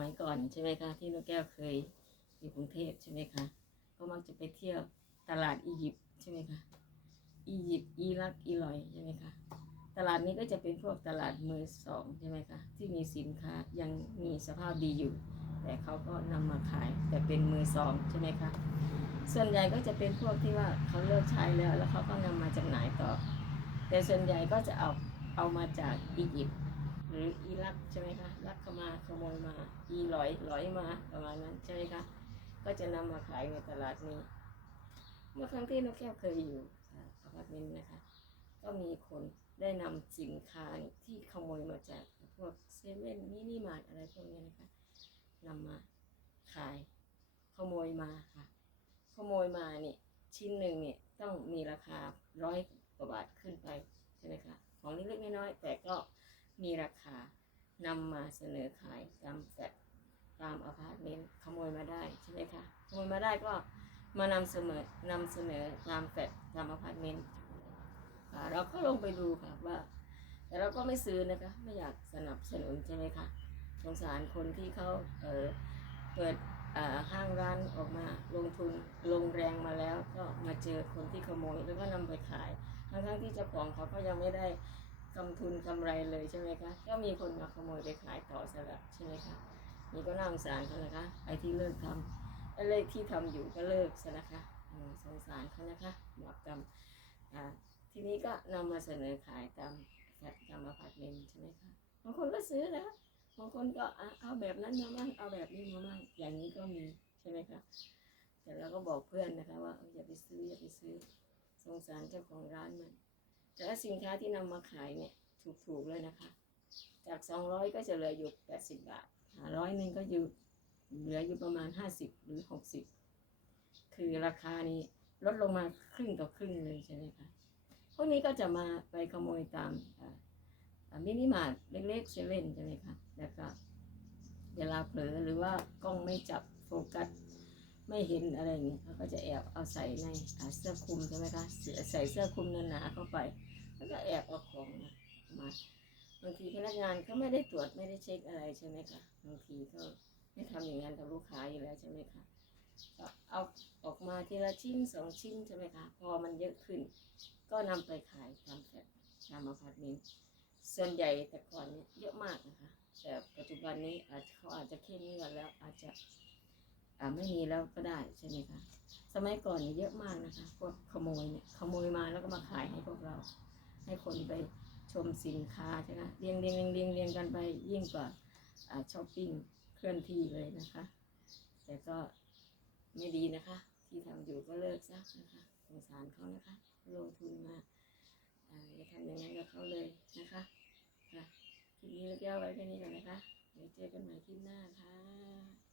มัยก่อนใช่ไหมคะที่นกแก้วเคยอยู่กรุงเทพใช่ไหมคะก็มักจะไปเที่ยวตลาดอียิปต์ใช่ไหมคะอียิปต์อิรักอิลอยใช่ไหมคะตลาดนี้ก็จะเป็นพวกตลาดมือสองใช่ไหมคะที่มีสินค้ายังมีสภาพดีอยู่ แต่เขาก็นำมาขายแต่เป็นมือสองใช่ไหมคะส่วนใหญ่ก็จะเป็นพวกที่ว่าเขาเลิกใช้แล้วแล้วเขาก็นำมาจำหน่ายต่อ แต่ส่วนใหญ่ก็จะเอาเอามาจากอียิปต์ หรืออิรักใช่ไหมคะลักเข้ามาขโมยมา อีหลอยหลอยมาประมาณนั้นใช่ไหมคะก็จะนำมาขายในตลาดนี้ เมื่อครั้งที่นกแก้วเคยอยู่อพาร์ตเมนต์นะคะ ก็มีคนได้นำสินค้าที่ขโมยมาจากพวกเซเว่นมินิมาร์ทอะไรพวกนี้นะคะนำมาขายขโมยมาค่ะ ขโมยมาเนี่ยชิ้นหนึ่งเนี่ยต้องมีราคาร้อยกว่าบาทขึ้นไปใช่ไหมคะของเล็กๆน้อยๆแต่ก็ มีราคานำมาเสนอขายตามแฟลตตามอพาร์ตเมนต์ขโมยมาได้ใช่ไหมคะขโมยมาได้ก็มานำเสนอนำเสนอตามแฟลตตามอพาร์ตเมนต์อ่าเราก็ลงไปดูค่ะว่า แต่เราก็ไม่ซื้อนะคะ ไม่อยากสนับสนุนใช่ไหมคะสงสารคนที่เขาเออเปิดห้างร้านออกมาลงทุนลงแรงมาแล้ว ก็มาเจอคนที่ขโมยแล้วก็นำไปขายทั้งทั้งๆที่เจ้าของเขาก็ยังไม่ได้ กำทุนกำไรเลยใช่ไหมคะ ก็มีคนมาขโมยไปขายต่อซะแล้วใช่ไหมคะ นี่ก็น่าสงสารเขานะคะไอ้ที่เลิกทำไอ้เลขที่ทำอยู่ก็เลิกซะนะคะสงสารเขานะคะบาปกรรมทีนี้ก็นำมาเสนอขายตามตามอพาร์ตเมนต์ใช่ไหมคะ บางคนก็ซื้อนะ บางคนก็เอาแบบนั้นมามั่งเอาแบบนี้มามั่งอย่างนี้ก็มีใช่ไหมคะแต่เราก็บอกเพื่อนนะคะว่าอออย่าไปซื้ออย่าไปซื้อสงสารเจ้าของร้านมัน แต่ถ้าสินค้าที่นำมาขายเนี่ยถูกๆเลยนะคะ จากสองร้อยก็จะเหลืออยู่แปดสิบบาทร้อยหนึ่งก็อยู่เหลืออยู่ประมาณห้าสิบหรือหกสิบคือราคานี้ลดลงมาครึ่งต่อครึ่งเลยใช่ไหมคะพวกนี้ก็จะมาไปขโมยตามมินิมาร์ทเล็กๆเซเว่นใช่ไหมคะแล้วก็เวลาเผลอหรือว่ากล้องไม่จับโฟกัสไม่เห็นอะไรอย่างเงี้ยเขาก็จะแอบเอาใส่ในเสื้อคลุมใช่ไหมคะใส่เสื้อคลุมหนาๆเข้าไป แล้วก็แอบเอาของมามาบางทีพนักงานก็ไม่ได้ตรวจไม่ได้เช็คอะไรใช่ไหมคะบางทีก็ไม่ทำอย่างนั้นกับลูกค้าอยู่แล้วใช่ไหมคะก็เอาออกมาทีละชิ้นสองชิ้นใช่ไหมคะพอมันเยอะขึ้น ก็นำไปขายตามแฟลตตามอพาร์ตเมนต์ส่วนใหญ่แต่ก่อนเนี่ยเยอะมากนะคะแต่ปัจจุบันนี้อาจเขาอาจจะเข้มงวดแล้วอาจจะอ่าไม่มีแล้วก็ได้ใช่ไหมคะสมัยก่อนเนี่ยเยอะมากนะคะพวกขโมยเนี่ยขโมยมาแล้วก็มาขายให้พวกเรา ให้คนไปชมสินค้าใช่ไหมเรียงเรียงเรียงเรียงเรียงกันไปยิ่งกว่าอช้อปปิ้งเคลื่อนที่เลยนะคะ แต่ก็ไม่ดีนะคะ ที่ทำอยู่ก็เลิกซะนะคะสงสารเขานะคะลงทุนมาอ่าอย่าทำอย่างนั้นกับเขาเลยนะคะค่ะคลิปนี้เราแก้วไว้แค่นี้ก่อนนะคะเดี๋ยวเจอกันใหม่คลิปหน้าค่ะ